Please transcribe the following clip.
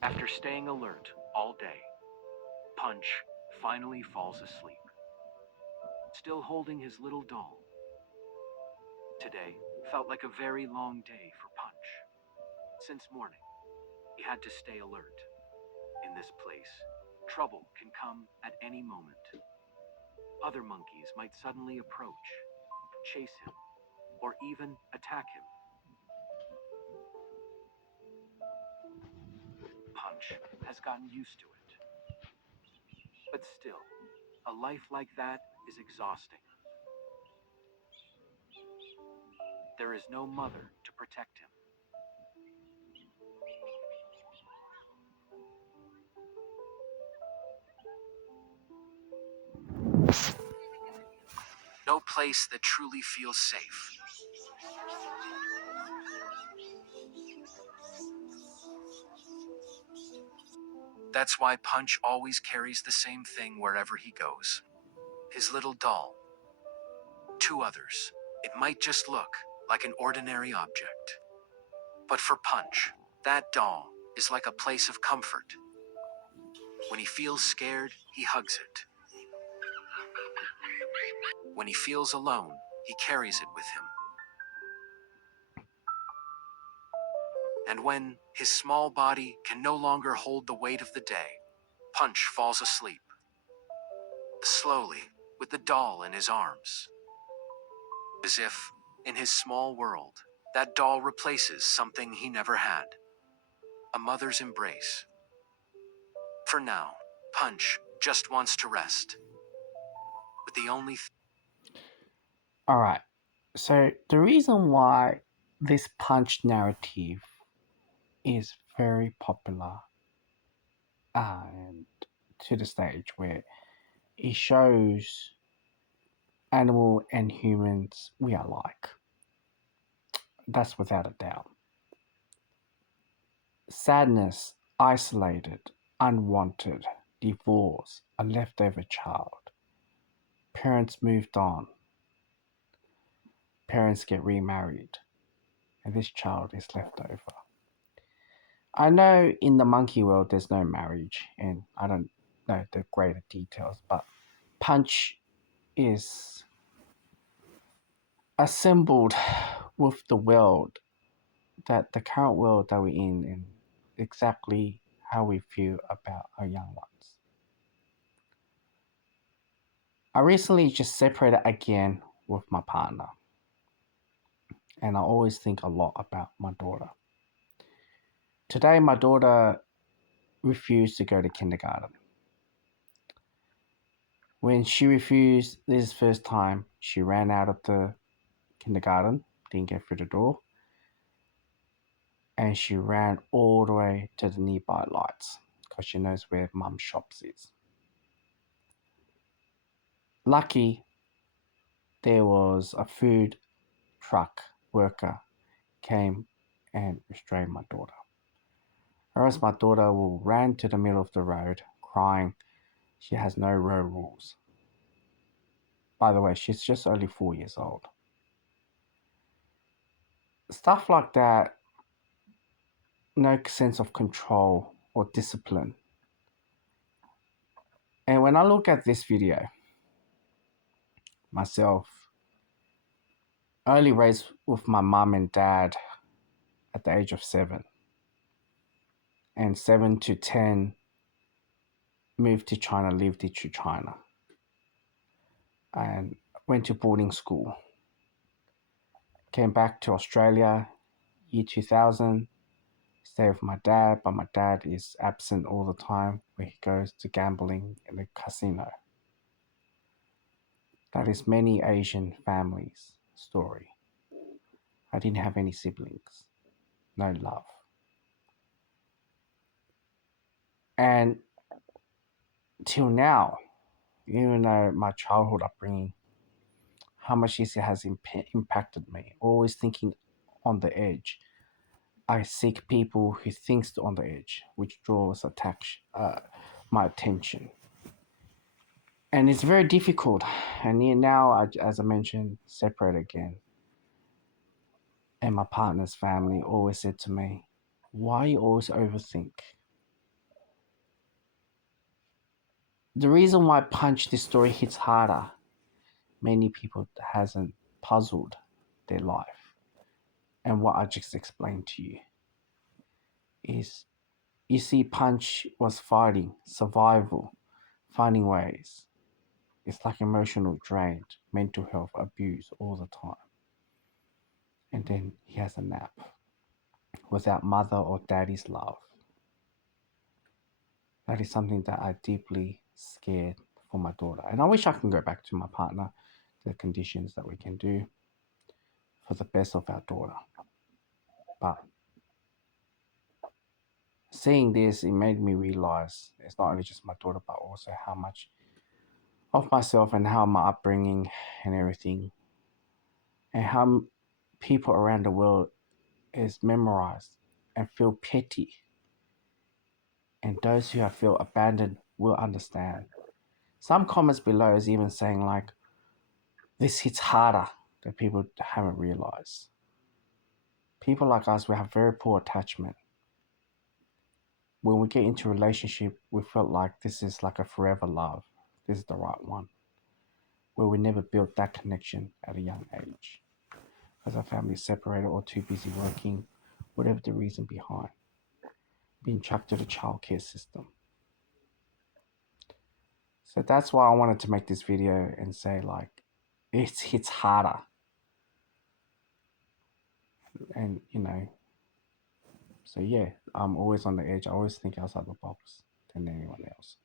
After staying alert all day, Punch finally falls asleep, still holding his little doll. Today felt like a very long day for Punch. Since morning, he had to stay alert. In this place, trouble can come at any moment. Other monkeys might suddenly approach, chase him, or even attack him. Punch has gotten used to it. But still, a life like that is exhausting. There is no mother to protect him. No place that truly feels safe. That's why Punch always carries the same thing wherever he goes: his little doll. To others, it might just look like an ordinary object. But for Punch, that doll is like a place of comfort. When he feels scared, he hugs it. When he feels alone, he carries it with him. And when his small body can no longer hold the weight of the day, Punch falls asleep, slowly, with the doll in his arms. As if, in his small world, that doll replaces something he never had: a mother's embrace. For now, Punch just wants to rest. But the only All right. So the reason why this punch narrative is very popular and to the stage where it shows animal and humans we are like. That's without a doubt. Sadness, isolated, unwanted, divorce, a leftover child. Parents moved on. Parents get remarried. And this child is left over. I know in the monkey world there's no marriage, and I don't know the greater details, but Punch is assembled with the world, that the current world that we're in, and exactly how we feel about our young ones. I recently just separated again with my partner, and I always think a lot about my daughter. Today, my daughter refused to go to kindergarten. When she refused this first time, she ran out of the kindergarten, didn't get through the door, and she ran all the way to the nearby lights because she knows where mum's shops is. Lucky there was a food truck worker came and restrained my daughter. Or else my daughter will ran to the middle of the road crying she has no road rules. By the way, she's just only 4 years old. Stuff like that, no sense of control or discipline. And when I look at this video, myself, I only raised with my mum and dad at the age of 7. And 7 to 10, moved to China, lived in China, and went to boarding school. Came back to Australia, year 2000, stayed with my dad, but my dad is absent all the time where he goes to gambling in the casino. That is many Asian families' story. I didn't have any siblings, no love. And till now, even though my childhood upbringing, how much this has impacted me, always thinking on the edge. I seek people who thinks on the edge, which draws my attention. And it's very difficult. And now, as I mentioned, separate again. And my partner's family always said to me, why you always overthink? the reason why Punch this story hits harder, many people hasn't puzzled their life, and what I just explained to you is, you see, Punch was fighting survival, finding ways. It's like emotional drain, mental health abuse all the time, and then he has a nap without mother or daddy's love. That is something that I deeply scared for my daughter. And I wish I can go back to my partner, the conditions that we can do for the best of our daughter. But seeing this, it made me realize it's not only just my daughter, but also how much of myself and how my upbringing and everything, and how people around the world is memorized and feel petty. And those who have felt abandoned will understand. Some comments below is even saying like, this hits harder that people haven't realized. People like us, we have very poor attachment. When we get into a relationship, we felt like this is like a forever love. This is the right one. Where we never built that connection at a young age. Because our family is separated or too busy working, whatever the reason behind. Being chucked to the childcare system. So that's why I wanted to make this video and say like, it hits harder. And so yeah, I'm always on the edge. I always think outside the box than anyone else.